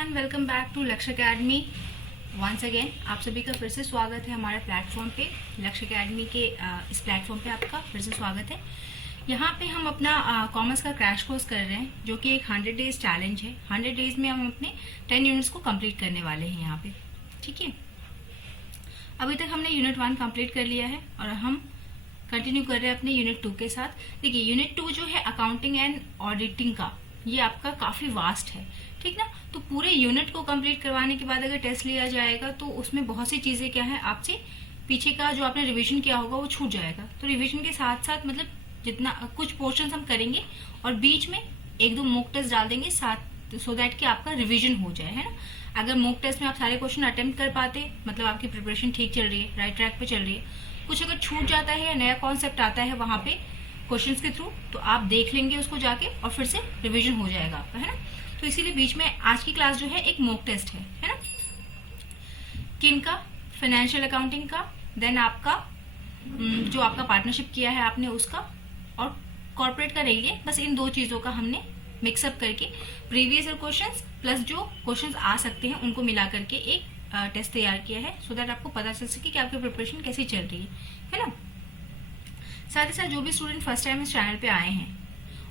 Everyone, welcome back to लक्ष्य academy. Once again आप सभी का फिर से स्वागत है हमारे प्लेटफॉर्म पे। लक्ष्य अकेडमी के इस प्लेटफॉर्म पे आपका फिर से स्वागत है। यहाँ पे हम अपना कॉमर्स का क्रैश कोर्स कर रहे हैं, जो कि एक 100 डेज चैलेंज है। 100 डेज में हम अपने 10 यूनिट्स को कंप्लीट करने वाले हैं यहाँ पे, ठीक है। अभी तक हमने यूनिट 1 कंप्लीट कर लिया है और हम कंटिन्यू कर रहे हैं अपने यूनिट 2 के साथ। देखिए, यूनिट 2 जो है अकाउंटिंग एंड ऑडिटिंग का, ये आपका काफी वास्ट है, ठीक ना। तो पूरे यूनिट को कंप्लीट करवाने के बाद अगर टेस्ट लिया जाएगा तो उसमें बहुत सी चीजें क्या है, आपसे पीछे का जो आपने रिवीजन किया होगा वो छूट जाएगा। तो रिवीजन के साथ साथ मतलब जितना कुछ पोर्शन हम करेंगे और बीच में एक दो मॉक टेस्ट डाल देंगे साथ, सो दैट कि आपका रिवीजन हो जाए, है ना। अगर मॉक टेस्ट में आप सारे क्वेश्चन अटेम्प्ट कर पाते, मतलब आपकी प्रिपरेशन ठीक चल रही है, राइट ट्रैक पे चल रही है। कुछ अगर छूट जाता है या नया कॉन्सेप्ट आता है वहां पे क्वेश्चंस के थ्रू, तो आप देख लेंगे उसको जाके और फिर से रिवीजन हो जाएगा आपका, है ना। तो इसीलिए बीच में आज की क्लास जो है एक मॉक टेस्ट है ना। किन का? फाइनेंशियल अकाउंटिंग का, देन आपका जो आपका पार्टनरशिप किया है आपने उसका, और कॉर्पोरेट का रही है। बस इन दो चीजों का हमने मिक्सअप करके प्रीवियस ईयर क्वेश्चंस प्लस जो क्वेश्चंस आ सकते हैं उनको मिला करके एक टेस्ट तैयार किया है, सो दैट आपको पता चल सके कि आपकी प्रिपरेशन कैसी चल रही है ना। साथ ही साथ जो भी स्टूडेंट फर्स्ट टाइम इस चैनल पे आए हैं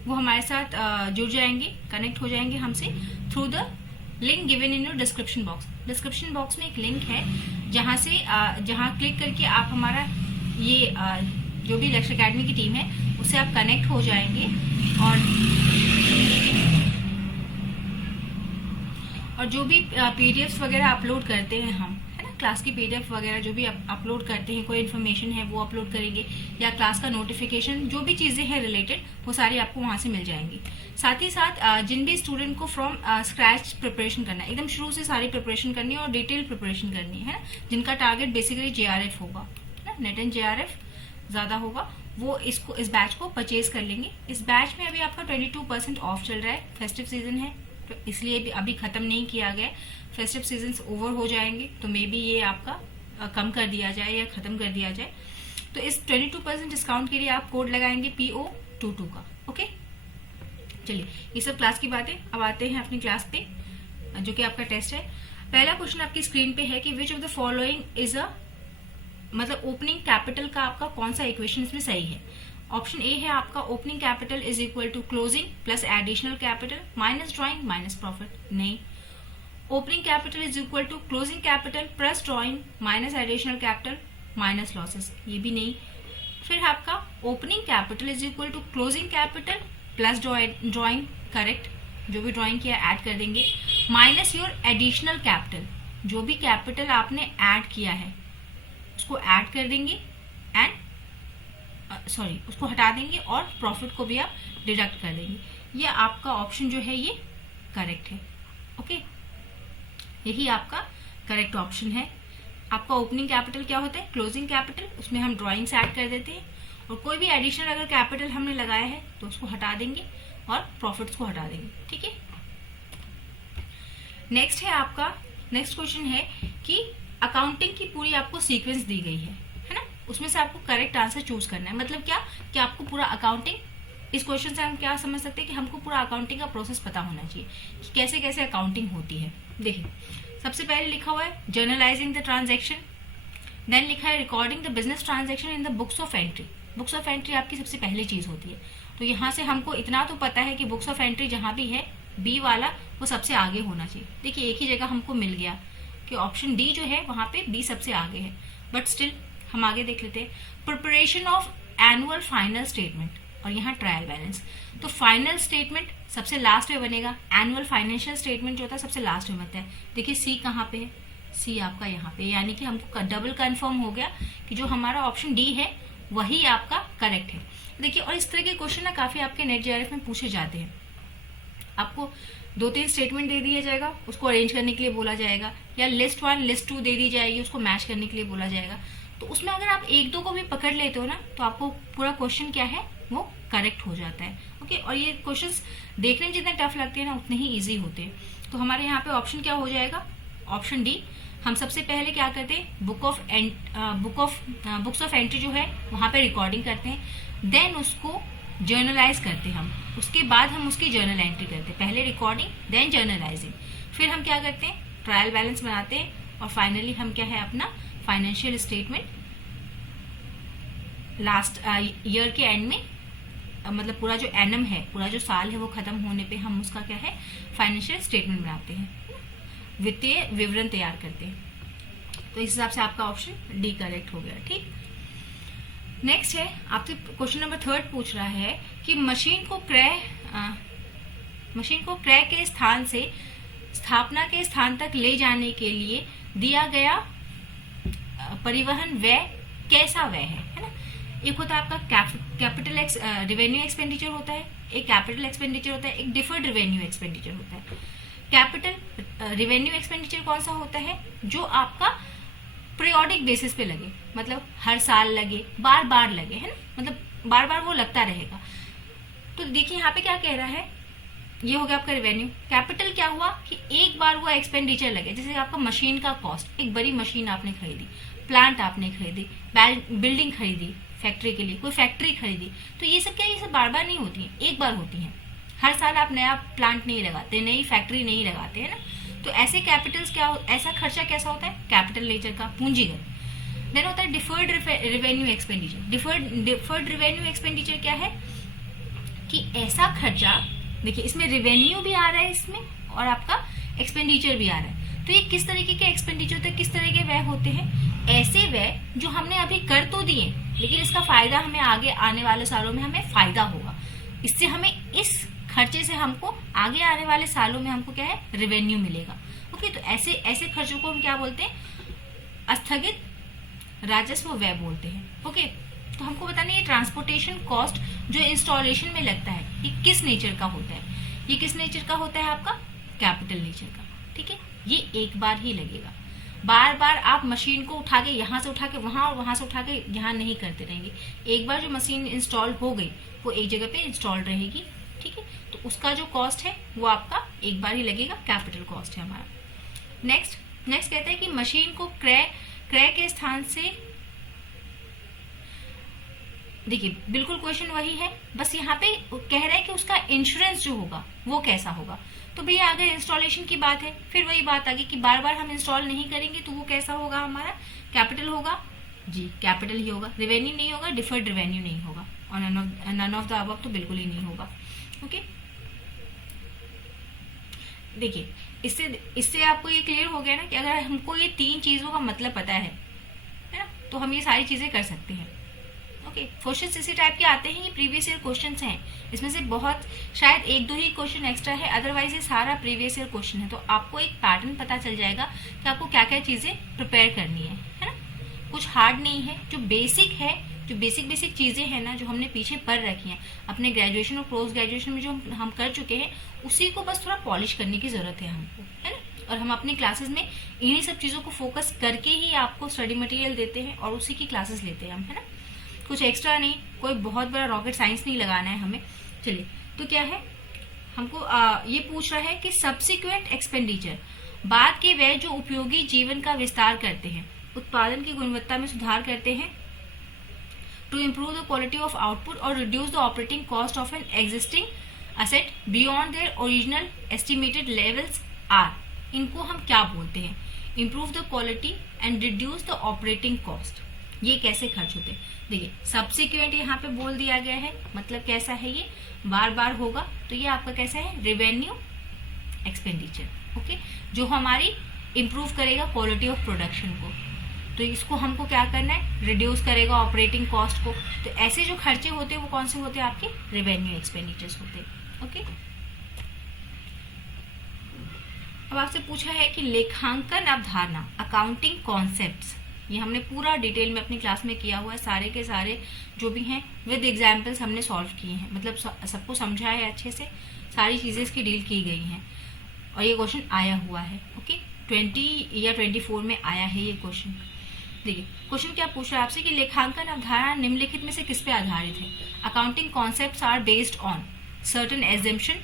वो हमारे साथ जुड़ जाएंगे, कनेक्ट हो जाएंगे हमसे through the link given in your description box. Description box में एक लिंक है जहां से जहां क्लिक करके आप हमारा ये जो भी लक्ष्य अकेडमी की टीम है उससे आप कनेक्ट हो जाएंगे और जो भी पीडीएफ वगैरह अपलोड करते हैं हम, है ना, क्लास की पीडीएफ वगैरह जो भी अपलोड करते हैं, कोई इन्फॉर्मेशन है वो अपलोड करेंगे, या क्लास का नोटिफिकेशन, जो भी चीजें हैं रिलेटेड वो सारी आपको वहां से मिल जाएंगी। साथ ही साथ जिन भी स्टूडेंट को फ्रॉम स्क्रैच प्रिपरेशन करना है, एकदम शुरू से सारी प्रिपरेशन करनी है और डिटेल प्रिपरेशन करनी है ना, जिनका टारगेट बेसिकली जेआरएफ होगा, ना, नेट एंड जेआरएफ ज्यादा होगा, वो इस बैच को परचेज कर लेंगे। इस बैच में अभी आपका 22% ऑफ चल रहा है। फेस्टिव सीजन है तो इसलिए भी अभी खत्म नहीं किया गया। फेस्टिव सीजन ओवर हो जाएंगे तो मे बी ये आपका कम कर दिया जाए या खत्म कर दिया जाए। तो इस 22% डिस्काउंट के लिए आप कोड लगाएंगे PO22 का, ओके। चलिए, ये सब क्लास की बातें। अब आते हैं अपनी क्लास पे, जो कि आपका टेस्ट है। पहला क्वेश्चन आपकी स्क्रीन पे है कि which of the following is a, मतलब ओपनिंग कैपिटल का आपका कौन सा इक्वेशन इसमें सही है। ऑप्शन ए है आपका opening capital is equal to closing plus additional capital minus drawing minus profit. नहीं। Opening capital is equal to closing capital plus drawing minus additional capital minus losses. ये भी नहीं। फिर आपका opening capital is equal to closing capital plus drawing, correct, जो भी drawing किया add कर देंगे, माइनस योर एडिशनल कैपिटल, जो भी कैपिटल आपने ऐड किया है उसको ऐड कर देंगे एंड उसको हटा देंगे और प्रॉफिट को भी आप डिडक्ट कर देंगे। ये आपका ऑप्शन जो है ये करेक्ट है, ओके। यही आपका करेक्ट ऑप्शन है। आपका ओपनिंग कैपिटल क्या होता है? क्लोजिंग कैपिटल, उसमें हम ड्रॉइंग्स ऐड कर देते हैं और कोई भी एडिशनल अगर कैपिटल हमने लगाया है तो उसको हटा देंगे और प्रॉफिट्स को हटा देंगे, ठीक है। नेक्स्ट है आपका, नेक्स्ट क्वेश्चन है कि अकाउंटिंग की पूरी आपको सीक्वेंस दी गई है ना, उसमें से आपको करेक्ट आंसर चूज करना है। मतलब क्या कि आपको पूरा अकाउंटिंग, इस क्वेश्चन से हम क्या समझ सकते हैं कि हमको पूरा अकाउंटिंग का प्रोसेस पता होना चाहिए कि कैसे कैसे अकाउंटिंग होती है। देखिए, सबसे पहले लिखा हुआ है जर्नलाइजिंग द ट्रांजैक्शन, देन लिखा है recording the business transaction in the books of entry. Books of entry आपकी सबसे पहली चीज होती है। तो यहाँ से हमको इतना तो पता है कि बुक्स ऑफ एंट्री जहां भी है बी वाला वो सबसे आगे होना चाहिए। देखिए, एक ही जगह हमको मिल गया कि ऑप्शन डी जो है वहां पे बी सबसे आगे है, बट स्टिल हम आगे देख लेते हैं। Preparation of annual final statement और यहाँ ट्रायल बैलेंस। तो फाइनल स्टेटमेंट सबसे लास्ट में बनेगा, एनुअल फाइनेंशियल स्टेटमेंट जो होता है सबसे लास्ट में बनता है। देखिए सी कहाँ पे है? सी आपका यहाँ पे, यानी कि हमको डबल कंफर्म हो गया कि जो हमारा ऑप्शन डी है वही आपका करेक्ट है। देखिए, और इस तरह के क्वेश्चन ना काफी आपके नेट जेआरएफ में पूछे जाते हैं। आपको 2-3 स्टेटमेंट दे दिया जाएगा, उसको अरेंज करने के लिए बोला जाएगा, या लिस्ट 1 लिस्ट 2 दे दी जाएगी, उसको मैच करने के लिए बोला जाएगा। तो उसमें अगर आप एक दो को भी पकड़ लेते हो ना तो आपको पूरा क्वेश्चन क्या है वो करेक्ट हो जाता है, ओके। और ये क्वेश्चंस देखने में जितने टफ लगते हैं ना उतने ही इजी होते हैं। तो हमारे यहाँ पे ऑप्शन क्या हो जाएगा? Option D. हम सबसे पहले क्या करते हैं, बुक्स ऑफ एंट्री जो है वहां पे रिकॉर्डिंग करते हैं, देन उसको जर्नलाइज करते हैं हम, उसके बाद हम उसकी जर्नल एंट्री करते हैं। पहले रिकॉर्डिंग देन जर्नलाइजिंग। फिर हम क्या करते हैं, ट्रायल बैलेंस बनाते हैं, और फाइनली हम क्या है अपना फाइनेंशियल स्टेटमेंट लास्ट ईयर के एंड में, मतलब पूरा जो एनम है, पूरा जो साल है वो खत्म होने पे हम उसका क्या है फाइनेंशियल स्टेटमेंट बनाते हैं, वित्तीय विवरण तैयार करते हैं। तो इस हिसाब से आपका ऑप्शन डी करेक्ट हो गया। ठीक, नेक्स्ट है आपसे क्वेश्चन नंबर 3 पूछ रहा है कि मशीन को क्रय के स्थान से स्थापना के स्थान तक ले जाने के लिए दिया गया परिवहन व्यय कैसा व्यय है ना। एक होता है आपका कैपिटल रिवेन्यू एक्सपेंडिचर होता है, एक कैपिटल एक्सपेंडिचर होता है, एक डिफर्ड रिवेन्यू एक्सपेंडिचर होता है। कैपिटल रिवेन्यू एक्सपेंडिचर कौन सा होता है, जो आपका पीरियोडिक बेसिस पे लगे, मतलब हर साल लगे, बार बार लगे, है ना, मतलब बार बार वो लगता रहेगा। तो देखिए यहाँ पे क्या कह रहा है, ये हो गया आपका रिवेन्यू। कैपिटल क्या हुआ कि एक बार वो एक्सपेंडिचर लगे, जैसे आपका मशीन का कॉस्ट, एक बड़ी मशीन आपने खरीदी, प्लांट आपने खरीदी, बिल्डिंग खरीदी फैक्ट्री के लिए, कोई फैक्ट्री खरीदी, तो ये सब क्या, ये सब बार बार नहीं होती है, एक बार होती है। हर साल आप नया प्लांट नहीं लगाते, नई फैक्ट्री नहीं लगाते, है ना। तो ऐसे कैपिटल्स क्या, ऐसा खर्चा कैसा होता है, कैपिटल नेचर का, पूंजीगत। देन होता है deferred revenue expenditure. Deferred revenue expenditure क्या है कि ऐसा खर्चा, देखिए इसमें रिवेन्यू भी आ रहा है इसमें, और आपका एक्सपेंडिचर भी आ रहा है। तो ये किस तरीके के एक्सपेंडिचर होते हैं, किस तरह के व्यय होते हैं, ऐसे व्यय जो हमने अभी कर तो दिए, लेकिन इसका फायदा हमें आगे आने वाले सालों में हमें फायदा होगा, इससे हमें इस खर्चे से हमको आगे आने वाले सालों में हमको क्या है, रिवेन्यू मिलेगा। ओके, तो ऐसे खर्चों को हम क्या बोलते हैं, स्थगित राजस्व व्यय बोलते हैं। ओके, तो हमको बताना ये ट्रांसपोर्टेशन कॉस्ट जो इंस्टॉलेशन में लगता है, ये किस नेचर का होता है, ये किस नेचर का होता है, आपका कैपिटल नेचर का। ठीक है, ये एक बार ही लगेगा, बार बार आप मशीन को उठा के यहाँ से उठा के वहां और वहां से उठा के यहाँ नहीं करते रहेंगे। एक बार जो मशीन इंस्टॉल हो गई वो एक जगह पे इंस्टॉल रहेगी। ठीक है, तो उसका जो कॉस्ट है वो आपका एक बार ही लगेगा, कैपिटल कॉस्ट है हमारा। नेक्स्ट कहते हैं कि मशीन को क्रय के स्थान से, देखिए बिल्कुल क्वेश्चन वही है, बस यहाँ पे कह रहा है कि उसका इंश्योरेंस जो होगा वो कैसा होगा। तो भैया अगर इंस्टॉलेशन की बात है, फिर वही बात आ गई कि बार बार हम इंस्टॉल नहीं करेंगे, तो वो कैसा होगा, हमारा कैपिटल होगा जी, कैपिटल ही होगा। रिवेन्यू नहीं होगा, डिफर्ड रिवेन्यू नहीं होगा, और नन ऑफ द अबव तो बिल्कुल ही नहीं होगा। ओके, देखिए इससे आपको ये क्लियर हो गया ना कि अगर हमको ये 3 चीजों का मतलब पता है ना, तो हम ये सारी चीजें कर सकते हैं। ओके, क्वेश्चन इसी टाइप के आते हैं, ये प्रीवियस ईयर क्वेश्चंस हैं, इसमें से बहुत शायद 1-2 ही क्वेश्चन एक्स्ट्रा है, अदरवाइज ये सारा प्रीवियस ईयर क्वेश्चन है। तो आपको एक पैटर्न पता चल जाएगा कि आपको क्या क्या चीजें प्रिपेयर करनी है ना। कुछ हार्ड नहीं है, जो बेसिक है, जो बेसिक चीजें हैं ना, जो हमने पीछे पढ़ रखी हैं अपने ग्रेजुएशन और पोस्ट ग्रेजुएशन में, जो हम कर चुके हैं, उसी को बस थोड़ा पॉलिश करने की जरूरत है हमको, है ना। और हम अपनी क्लासेस में इन्हीं सब चीजों को फोकस करके ही आपको स्टडी मटेरियल देते हैं और उसी की क्लासेस लेते हैं हम, है ना। कुछ एक्स्ट्रा नहीं, कोई बहुत बड़ा रॉकेट साइंस नहीं लगाना है हमें। चलिए, तो क्या है हमको ये पूछ रहा है कि सब्सिक्वेंट एक्सपेंडिचर, बाद के व्यय जो उपयोगी जीवन का विस्तार करते हैं, उत्पादन की गुणवत्ता में सुधार करते हैं, to improve the quality of output और reduce the operating cost of an existing asset beyond their original estimated levels are, इनको हम क्या बोलते हैं, improve the quality and reduce the operating cost. ये कैसे खर्च होते हैं, देखिए सब्सिक्वेंट यहाँ पे बोल दिया गया है, मतलब कैसा है, ये बार बार होगा, तो ये आपका कैसा है, रिवेन्यू एक्सपेंडिचर। ओके, जो हमारी इंप्रूव करेगा क्वालिटी ऑफ प्रोडक्शन को, तो इसको हमको क्या करना है, रिड्यूस करेगा ऑपरेटिंग कॉस्ट को। तो ऐसे जो खर्चे होते हैं वो कौन से होते हैं, आपके रिवेन्यू एक्सपेंडिचर्स होते हैं। ओके, अब आपसे पूछा है कि लेखांकन अवधारणा, अकाउंटिंग कॉन्सेप्ट्स, ये हमने पूरा डिटेल में अपनी क्लास में किया हुआ है, सारे के सारे जो भी हैं विद एग्जाम्पल्स हमने सॉल्व किए हैं, मतलब सबको समझा है अच्छे से, सारी चीजें इसकी डील की गई हैं, और ये क्वेश्चन आया हुआ है। ओके, 20 या 24 में आया है ये क्वेश्चन। देखिए क्वेश्चन क्या पूछ रहा है आपसे कि लेखांकन अवधारणा निम्नलिखित में से किस पे आधारित है। Accounting concepts are based on certain assumption,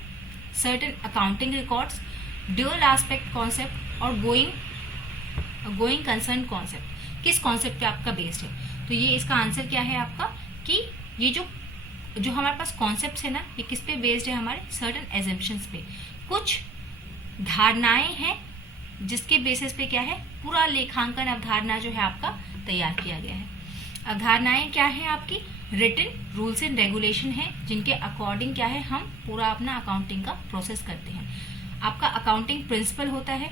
certain accounting records, dual aspect concept और गोइंग कंसर्न कॉन्सेप्ट। किस कॉन्सेप्ट पे आपका बेस्ड है, तो ये इसका आंसर क्या है आपका कि ये जो हमारे पास कॉन्सेप्ट्स है ना, ये किस पे बेस्ड है, हमारे सर्टेन एजम्पशंस पे, कुछ धारणाएं हैं जिसके बेसिस पे क्या है, पूरा लेखांकन अवधारणा जो है आपका तैयार किया गया है। अवधारणाएं क्या है आपकी, रिटन रूल्स एंड रेगुलेशन है जिनके अकॉर्डिंग क्या है हम पूरा अपना अकाउंटिंग का प्रोसेस करते हैं। आपका अकाउंटिंग प्रिंसिपल होता है।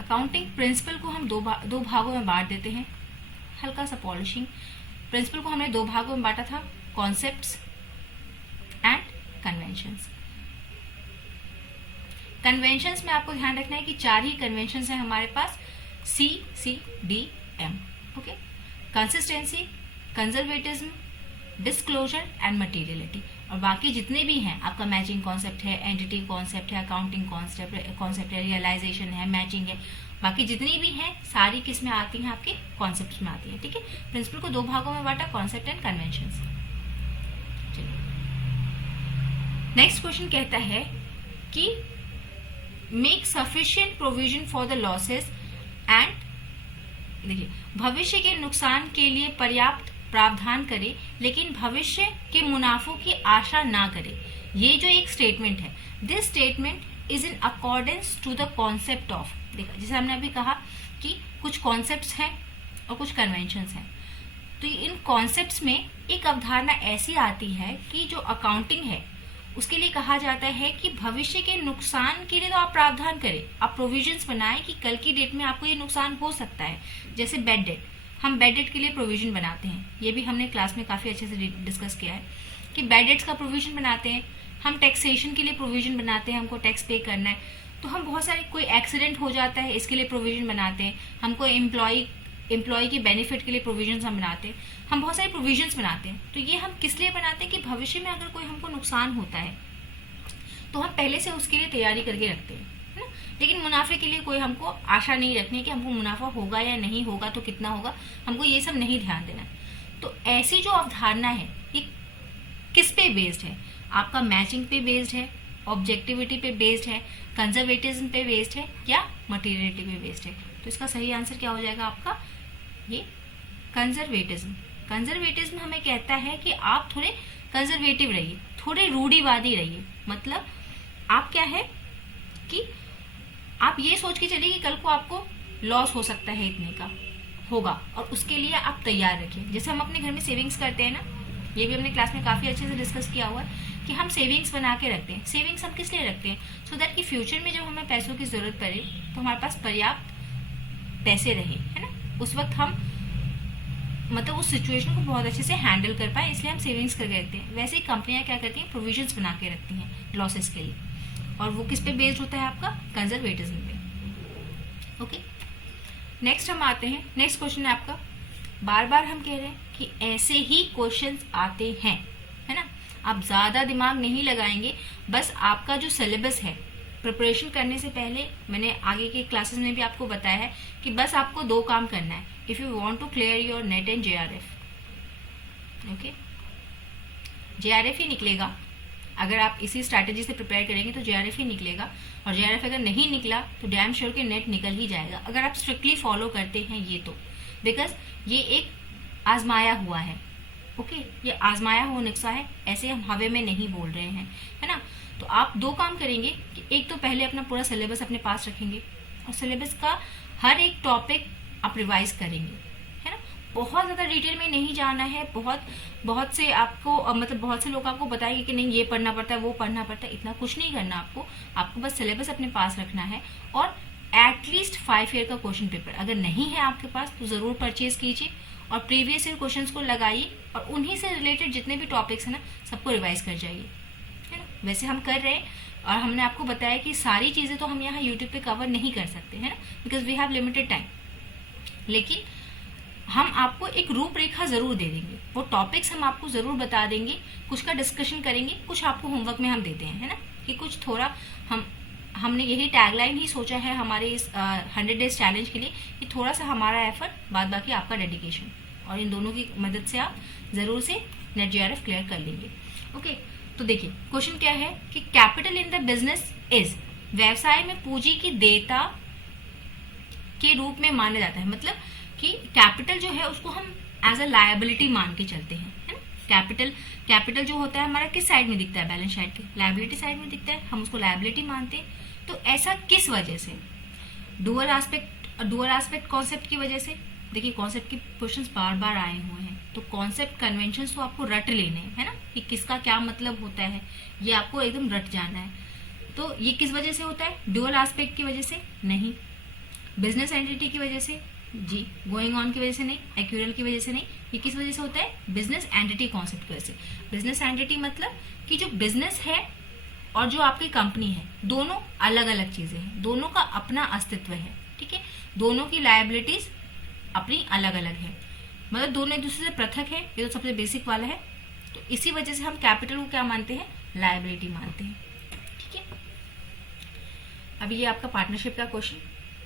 अकाउंटिंग प्रिंसिपल को हम दो भागों में बांट देते हैं। हल्का सा पॉलिशिंग, प्रिंसिपल को हमने 2 भागों में बांटा था, कॉन्सेप्ट्स एंड कन्वेंशंस। कन्वेंशंस में आपको ध्यान रखना है कि 4 ही कन्वेंशंस हैं हमारे पास, CCDM। Okay, consistency, conservatism, disclosure and materiality. और बाकी जितने भी हैं, आपका मैचिंग कॉन्सेप्ट है, एंटिटी कॉन्सेप्ट है, अकाउंटिंग कॉन्सेप्ट है, रियलाइजेशन है, मैचिंग है, बाकी जितनी भी हैं सारी किस में आती हैं, आपके कॉन्सेप्ट्स में आती हैं। ठीक है, प्रिंसिपल को 2 भागों में बांटा, कॉन्सेप्ट एंड कन्वेंशंस। चलिए नेक्स्ट क्वेश्चन कहता है कि make sufficient provision for the losses and, देखिए, भविष्य के नुकसान के लिए पर्याप्त प्रावधान करे लेकिन भविष्य के मुनाफों की आशा ना करे। ये जो एक स्टेटमेंट है, this statement is in accordance to the concept of, देखा जैसे हमने अभी कहा कि कुछ कॉन्सेप्ट्स हैं और कुछ कन्वेंशंस हैं। तो इन कॉन्सेप्ट्स में एक अवधारणा ऐसी आती है कि जो अकाउंटिंग है उसके लिए कहा जाता है कि भविष्य के नुकसान के लिए तो आप प्रावधान करें, आप प्रोविजंस बनाएं कि कल की डेट में आपको ये नुकसान हो सकता है। जैसे बेड डेट, हम बेड डेट के लिए प्रोविजन बनाते हैं, ये भी हमने क्लास में काफी अच्छे से डिस्कस किया है कि बेड डेट्स का प्रोविजन बनाते हैं। हम टैक्सेशन के लिए प्रोविजन बनाते हैं, हमको टैक्स पे करना है, तो हम बहुत सारे, कोई एक्सीडेंट हो जाता है इसके लिए प्रोविजन बनाते हैं, हमको एम्प्लॉय की बेनिफिट के लिए प्रोविजंस हम बनाते हैं, हम बहुत सारे प्रोविजंस बनाते हैं। तो ये हम किस लिए बनाते हैं कि भविष्य में अगर कोई हमको नुकसान होता है तो हम पहले से उसके लिए तैयारी करके रखते हैं, है ना। लेकिन मुनाफे के लिए कोई हमको आशा नहीं रखनी कि हमको मुनाफा होगा या नहीं होगा, तो कितना होगा, हमको ये सब नहीं ध्यान देना। तो ऐसी जो अवधारणा है ये किस पे बेस्ड है, आपका मैचिंग पे बेस्ड है, ऑब्जेक्टिविटी पे बेस्ड है, कंजर्वेटिज्म पे बेस्ड है या मटेरियलिटी पे बेस्ड है। तो इसका सही आंसर क्या हो जाएगा आपका, ये कंजर्वेटिज्म। कंजर्वेटिज्म हमें कहता है कि आप थोड़े कंजर्वेटिव रहिए, थोड़े रूढ़िवादी रहिए। मतलब आप क्या है कि आप ये सोच के चलिए कि कल को आपको लॉस हो सकता है, इतने का होगा, और उसके लिए आप तैयार रखिए। जैसे हम अपने घर में सेविंग्स करते हैं ना, ये भी हमने क्लास में काफी अच्छे से डिस्कस किया हुआ है कि हम सेविंग्स बना के रखते हैं। सेविंग्स हम किस लिए रखते हैं, सो दैट कि फ्यूचर में जब हमें पैसों की जरूरत पड़े तो हमारे पास पर्याप्त पैसे रहे, है ना। उस वक्त हम मतलब उस सिचुएशन को बहुत अच्छे से हैंडल कर पाए, इसलिए हम सेविंग्स करके रखते हैं। वैसे ही कंपनियां क्या करती हैं, प्रोविजंस बना के रखती हैं लॉसेस के लिए, और वो किस पे बेस्ड होता है, आपका कंजर्वेटिज्म पे। ओके, नेक्स्ट हम आते हैं, नेक्स्ट क्वेश्चन है आपका, बार बार हम कह रहे हैं कि ऐसे ही क्वेश्चंस आते हैं, है ना। आप ज्यादा दिमाग नहीं लगाएंगे, बस आपका जो सिलेबस है प्रिपरेशन करने से पहले, मैंने आगे के क्लासेस में भी आपको बताया है कि बस आपको 2 काम करना है if you want to clear your NET and JRF। Okay, JRF ही निकलेगा अगर आप इसी स्ट्रैटेजी से प्रिपेयर करेंगे, तो JRF ही निकलेगा। और JRF अगर नहीं निकला तो डैम श्योर के नेट निकल ही जाएगा, अगर आप स्ट्रिक्टली फॉलो करते हैं ये तो, बिकॉज ये एक आजमाया हुआ है। ओके, ये आजमाया हुआ नुस्खा है, ऐसे हम हवे में नहीं बोल रहे हैं, है ना। तो आप 2 काम करेंगे कि एक तो पहले अपना पूरा सिलेबस अपने पास रखेंगे, और सिलेबस का हर एक टॉपिक आप रिवाइज करेंगे, है ना। बहुत ज़्यादा डिटेल में नहीं जाना है, बहुत से आपको मतलब बहुत से लोग आपको बताएंगे कि नहीं ये पढ़ना पड़ता है, वो पढ़ना पड़ता है, इतना कुछ नहीं करना आपको बस सिलेबस अपने पास रखना है। और एटलीस्ट 5 ईयर का क्वेश्चन पेपर अगर नहीं है आपके पास तो ज़रूर परचेज कीजिए, और प्रीवियस ईयर क्वेश्चंस को लगाइए, और उन्हीं से रिलेटेड जितने भी टॉपिक्स हैं ना सबको रिवाइज कर जाइए, है ना। वैसे हम कर रहे हैं, और हमने आपको बताया कि सारी चीज़ें तो हम यहाँ यूट्यूब पे कवर नहीं कर सकते, है ना, because we have limited time. लेकिन हम आपको एक रूपरेखा जरूर दे देंगे, वो टॉपिक्स हम आपको जरूर बता देंगे, कुछ का डिस्कशन करेंगे, कुछ आपको होमवर्क में हम देते हैं, है ना, कि कुछ थोड़ा हमने यही टैगलाइन ही सोचा है हमारे इस 100 डेज चैलेंज के लिए कि थोड़ा सा हमारा एफर्ट, बाद बाकी आपका डेडिकेशन, और इन दोनों की मदद से आप जरूर से नेट JRF क्लियर कर लेंगे। ओके, तो देखिए क्वेश्चन क्या है कि capital in the business is, व्यवसाय में पूंजी की देयता के रूप में माना जाता है। मतलब कि कैपिटल जो है उसको हम एज अ लायबिलिटी मान के चलते हैं, है ना। कैपिटल जो होता है हमारा किस साइड में दिखता है, बैलेंस शीट के लायबिलिटी साइड में दिखता है, हम उसको लायबिलिटी मानते हैं। तो ऐसा किस वजह से, डुअल एस्पेक्ट कॉन्सेप्ट की वजह से। देखिए कॉन्सेप्ट के क्वेश्चंस बार बार आए हुए हैं, तो कॉन्सेप्ट कन्वेंशन तो आपको रट लेने हैं, है ना, कि किसका क्या मतलब होता है, ये आपको एकदम रट जाना है। तो ये किस वजह से होता है, डुअल एस्पेक्ट की वजह से नहीं, बिजनेस एंटिटी की वजह से जी, गोइंग ऑन की वजह से नहीं, एक्यूरल की वजह से नहीं, ये किस वजह से होता है, बिजनेस एंटिटी कॉन्सेप्ट की वजह से। बिजनेस एंटिटी मतलब कि जो बिजनेस है और जो आपकी कंपनी है, दोनों अलग अलग चीजें हैं, दोनों का अपना अस्तित्व है, ठीक है, दोनों की लायबिलिटीज अपनी अलग अलग है, मतलब दोनों एक दूसरे से पृथक है, ये तो सबसे बेसिक वाला है। तो इसी वजह से हम कैपिटल को क्या मानते हैं, लायबिलिटी मानते हैं, ठीक है। अब ये आपका पार्टनरशिप का क्वेश्चन,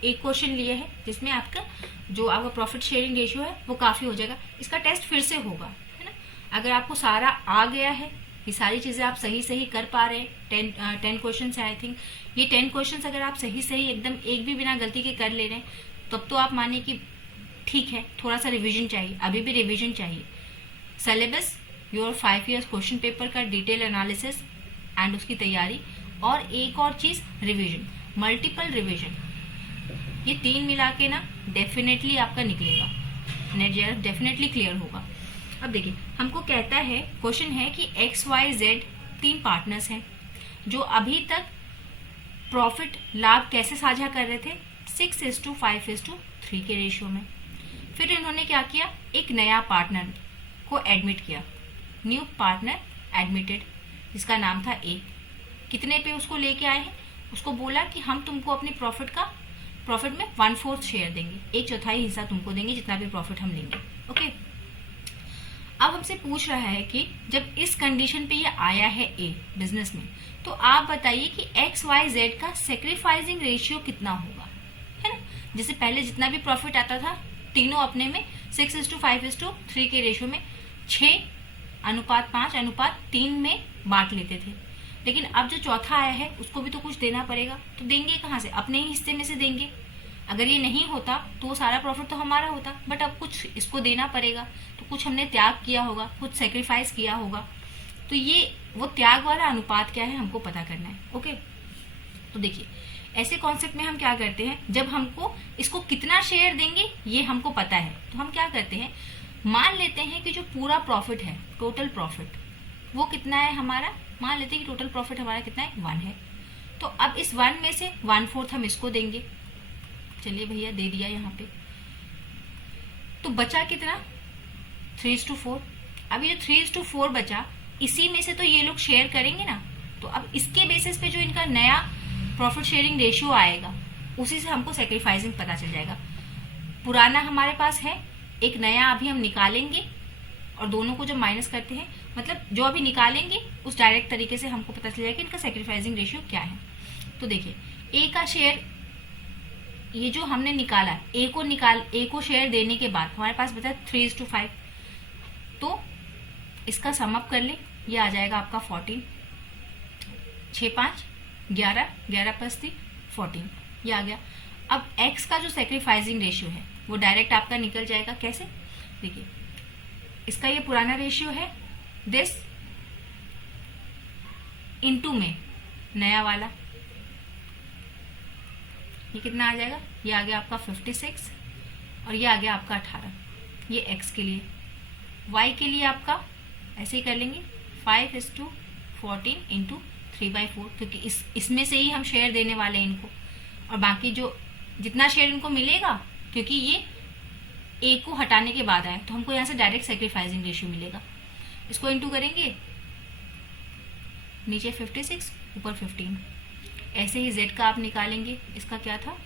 एक क्वेश्चन लिए है जिसमें आपका जो आपका प्रॉफिट शेयरिंग रेशियो है वो काफी हो जाएगा। इसका टेस्ट फिर से होगा, है ना, अगर आपको सारा आ गया है, ये सारी चीजें आप सही सही कर पा रहे हैं, 10 क्वेश्चन है आई थिंक, ये 10 क्वेश्चन अगर आप सही सही एकदम एक भी बिना गलती के कर ले रहे हैं, तब तो आप मानिए कि ठीक है, थोड़ा सा रिवीजन चाहिए, अभी भी रिवीजन चाहिए। Syllabus, your 5 years question paper का डिटेल एनालिसिस एंड उसकी तैयारी, और एक और चीज रिवीजन, मल्टीपल रिवीजन, ये 3 मिला के ना डेफिनेटली आपका निकलेगा, नेट डेफिनेटली क्लियर होगा। अब देखिए हमको कहता है, क्वेश्चन है कि XYZ 3 पार्टनर्स हैं जो अभी तक प्रॉफिट लाभ कैसे साझा कर रहे थे, 6:5:3 के रेशियो में। फिर इन्होंने क्या किया, एक नया पार्टनर को एडमिट किया, न्यू पार्टनर एडमिटेड, जिसका नाम था ए। कितने पे उसको लेके आए हैं, उसको बोला कि हम तुमको अपनी प्रॉफिट में 1/4 शेयर देंगे, 1/4 हिस्सा तुमको देंगे जितना भी प्रॉफिट हम लेंगे, ओके। अब हमसे पूछ रहा है कि जब इस कंडीशन पे ये आया है ए बिजनेस में, तो आप बताइए कि XYZ का सेक्रीफाइसिंग रेशियो कितना होगा, है ना। जैसे पहले जितना भी प्रॉफिट आता था तीनों अपने में 6:5:3 के रेशियो में 6:5:3 में बांट लेते थे, लेकिन अब जो चौथा आया है उसको भी तो कुछ देना पड़ेगा, तो देंगे कहाँ से, अपने ही हिस्से में से देंगे। अगर ये नहीं होता तो सारा प्रॉफिट तो हमारा होता, बट अब कुछ इसको देना पड़ेगा, तो कुछ हमने त्याग किया होगा, कुछ सेक्रीफाइस किया होगा, तो ये वो त्याग वाला अनुपात क्या है हमको पता करना है, ओके। तो देखिए ऐसे कॉन्सेप्ट में हम क्या करते हैं, जब हमको इसको कितना शेयर देंगे ये हमको पता है, तो हम क्या करते हैं, मान लेते हैं कि जो पूरा प्रॉफिट है, टोटल प्रॉफिट वो कितना है हमारा, मान लेते हैं कि टोटल प्रॉफिट हमारा कितना है, 1 है। तो अब इस 1 में से 1/4 हम इसको देंगे, चलिए भैया दे दिया यहाँ पे, तो बचा कितना, 3:4। अब ये 3:4 बचा, इसी में से तो ये लोग शेयर करेंगे ना, तो अब इसके बेसिस पे जो इनका नया प्रॉफिट शेयरिंग रेशियो आएगा उसी से हमको सेक्रीफाइसिंग पता चल जाएगा। पुराना हमारे पास है, एक नया अभी हम निकालेंगे, और दोनों को जब माइनस करते हैं, मतलब जो अभी निकालेंगे उस डायरेक्ट तरीके से हमको पता चल जाएगा कि इनका सेक्रीफाइसिंग रेशियो क्या है। तो देखिए ए का शेयर, ये जो हमने निकाला, ए को शेयर देने के बाद हमारे पास बचा 3:5, तो इसका समअप कर ले, ये आ जाएगा आपका 14, 6×5 11, 11 + 3 14, ये आ गया। अब एक्स का जो सेक्रीफाइसिंग रेशियो है वो डायरेक्ट आपका निकल जाएगा, कैसे, देखिए इसका ये पुराना रेशियो है, दिस इनटू में नया वाला, ये कितना आ जाएगा, ये आ गया आपका 56 और ये आ गया आपका 18, ये एक्स के लिए। वाई के लिए आपका ऐसे ही कर लेंगे, 5:14 × 3/4, क्योंकि इसमें से ही हम शेयर देने वाले हैं इनको, और बाकी जो जितना शेयर इनको मिलेगा, क्योंकि ये ए को हटाने के बाद आया, तो हमको यहाँ से डायरेक्ट सेक्रीफाइसिंग रेशियो मिलेगा। इसको इंटू करेंगे, नीचे 56 ऊपर 15, ऐसे ही जेड का आप निकालेंगे, इसका क्या था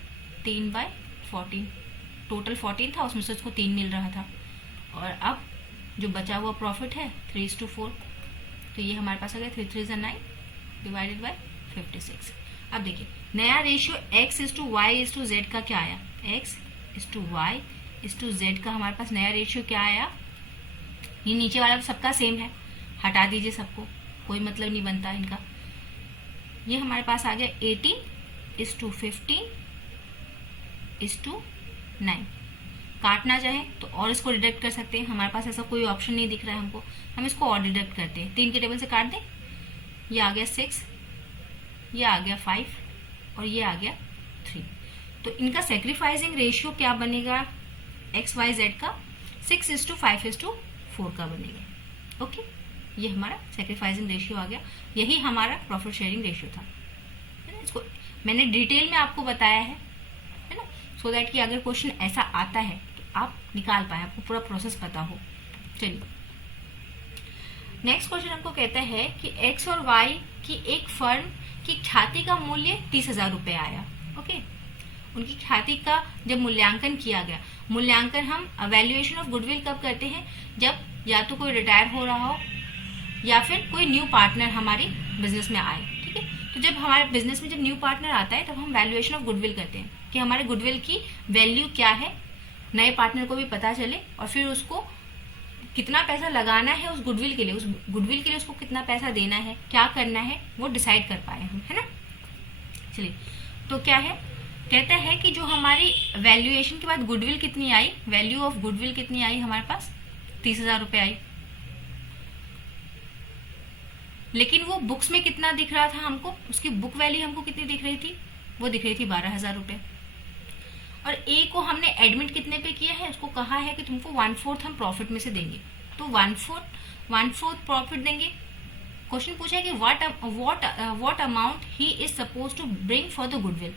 3/14, टोटल 14 था, उसमें से उसको 3 मिल रहा था, और अब जो बचा हुआ प्रॉफिट है 3:4, तो ये हमारे पास आ गया 3 3 9 डिवाइडेड बाय 56। अब देखिए नया रेशियो x:y:z का क्या आया, x:y:z का हमारे पास नया रेशियो क्या आया, ये नीचे वाला सबका सेम है, हटा दीजिए सबको, कोई मतलब नहीं बनता इनका। ये हमारे पास आ गया 18:15:9, काटना चाहें तो और इसको डिडक्ट कर सकते हैं, हमारे पास ऐसा कोई ऑप्शन नहीं दिख रहा है हमको, हम इसको और डिडक्ट करते हैं। 3 के टेबल से काट दें, ये आ गया 6, ये आ गया 5 और ये आ गया 3। तो इनका सेक्रीफाइसिंग रेशियो क्या बनेगा XYZ का 6:5:4 का बनेगा। ओके, ये हमारा सेक्रीफाइसिंग रेशियो आ गया, यही हमारा प्रॉफिट शेयरिंग रेशियो था। इसको मैंने डिटेल में आपको बताया है ना, सो दैट कि अगर क्वेश्चन ऐसा आता है तो आप निकाल पाए, आपको पूरा प्रोसेस पता हो। चलिए नेक्स्ट क्वेश्चन हमको कहता है कि X और Y की एक फर्म की ख्याति का मूल्य 30,000 रुपये आया। ओके, उनकी ख्याति का जब मूल्यांकन किया गया, मूल्यांकन हम वैल्यूएशन ऑफ गुडविल कब करते हैं, जब या तो कोई रिटायर हो रहा हो या फिर कोई न्यू पार्टनर हमारे बिजनेस में आए। ठीक है, तो जब हमारे बिजनेस में जब न्यू पार्टनर आता है तब हम वैल्यूएशन ऑफ गुडविल करते हैं कि हमारे गुडविल की वैल्यू क्या है, नए पार्टनर को भी पता चले और फिर उसको कितना पैसा लगाना है उस गुडविल के लिए, उस गुडविल के लिए उसको कितना पैसा देना है, क्या करना है, वो डिसाइड कर पाए हम, है ना। चलिए, तो क्या है, कहता है कि जो हमारी वैल्यूएशन के बाद गुडविल कितनी आई, वैल्यू ऑफ गुडविल कितनी आई हमारे पास 30,000 रुपये आई, लेकिन वो बुक्स में कितना दिख रहा था हमको, उसकी बुक वैल्यू हमको कितनी दिख रही थी, वो दिख रही थी 12,000 रुपये। और ए को हमने एडमिट कितने पे किया है, उसको कहा है कि तुमको 1/4 हम प्रॉफिट में से देंगे, तो 1/4 प्रॉफिट देंगे। क्वेश्चन पूछा है कि what amount he is suppose to bring for the goodwill.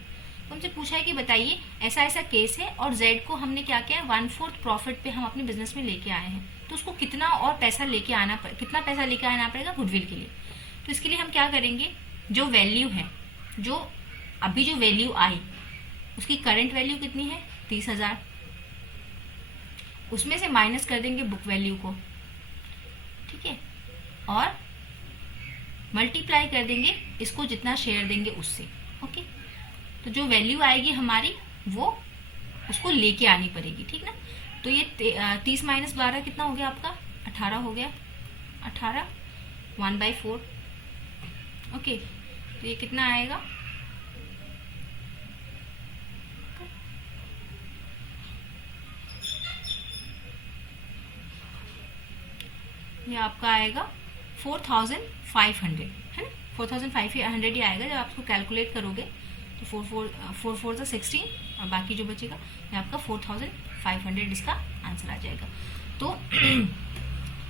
तुमसे पूछा है कि बताइए ऐसा ऐसा केस है और जेड को हमने क्या किया, 1/4 प्रॉफिट पे हम अपने बिजनेस में लेके आए हैं, तो उसको कितना और पैसा लेके आना पड़ेगा गुडविल के लिए। तो इसके लिए हम क्या करेंगे, जो वैल्यू है, जो अभी जो वैल्यू आई उसकी करंट वैल्यू कितनी है 30,000, उसमें से माइनस कर देंगे बुक वैल्यू को, ठीक है, और मल्टीप्लाई कर देंगे इसको जितना शेयर देंगे उससे। ओके, तो जो वैल्यू आएगी हमारी वो उसको लेके आनी पड़ेगी, ठीक ना। तो ये 30 - 12 कितना हो गया आपका, 18 हो गया, 18 1/4। ओके, तो ये कितना आएगा, ये आपका आएगा 4,500, है ना, 4,500 ही आएगा। जब आप इसको कैलकुलेट करोगे तो 4 4 16 और बाकी जो बचेगा ये आपका 4,500 इसका आंसर आ जाएगा। तो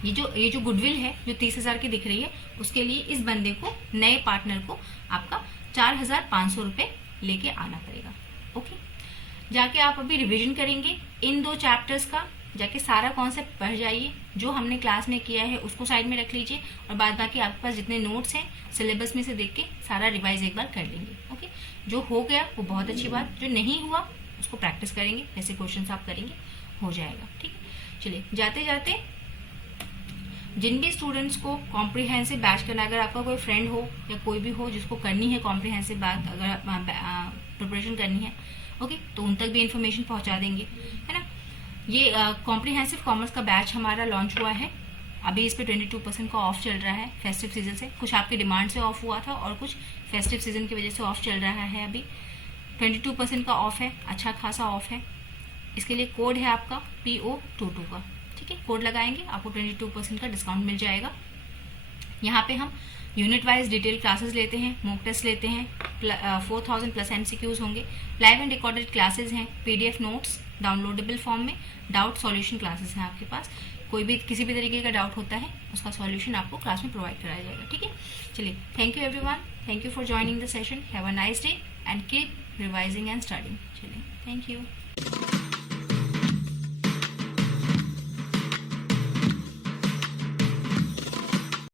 ये जो गुडविल है जो 30,000 की दिख रही है, उसके लिए इस बंदे को, नए पार्टनर को आपका 4,500 रुपये लेके आना पड़ेगा। ओके, जाके आप अभी रिवीजन करेंगे इन 2 चैप्टर्स का, जाके सारा कॉन्सेप्ट पढ़ जाइए, जो हमने क्लास में किया है उसको साइड में रख लीजिए और बाद बाकी आपके पास जितने नोट्स हैं सिलेबस में से देख के सारा रिवाइज एक बार कर लेंगे। ओके, जो हो गया वो बहुत अच्छी बात, जो नहीं हुआ उसको प्रैक्टिस करेंगे, ऐसे क्वेश्चन आप करेंगे, हो जाएगा। ठीक है, चलिए जाते जाते जिन भी स्टूडेंट्स को कॉम्प्रिहेंसिव बैच करना, अगर आपका कोई फ्रेंड हो या कोई भी हो जिसको करनी है कॉम्प्रिहेंसिव बैच, अगर प्रिपरेशन करनी है, ओके, तो उन तक भी इन्फॉर्मेशन पहुंचा देंगे, है ना। ये कॉम्प्रिहेंसिव कॉमर्स का बैच हमारा लॉन्च हुआ है, अभी इस पे 22% का ऑफ चल रहा है फेस्टिव सीजन से, कुछ आपके डिमांड से ऑफ हुआ था और कुछ फेस्टिव सीजन की वजह से ऑफ चल रहा है। अभी 22% का ऑफ है, अच्छा खासा ऑफ है। इसके लिए कोड है आपका PO22 का, ठीक है, कोड लगाएंगे आपको 22% का डिस्काउंट मिल जाएगा। यहाँ पे हम यूनिट वाइज डिटेल क्लासेस लेते हैं, मॉक टेस्ट लेते हैं, 4000 प्लस MCQs होंगे, लाइव एंड रिकॉर्डेड क्लासेस हैं, PDF नोट्स डाउनलोडेबल फॉर्म में, डाउट सॉल्यूशन क्लासेस हैं आपके पास, कोई भी किसी भी तरीके का डाउट होता है उसका सॉल्यूशन आपको क्लास में प्रोवाइड कराया जाएगा। ठीक है, चलिए, thank you everyone, thank you for joining the session, have a nice day and keep revising and studying. चलिए, थैंक यू।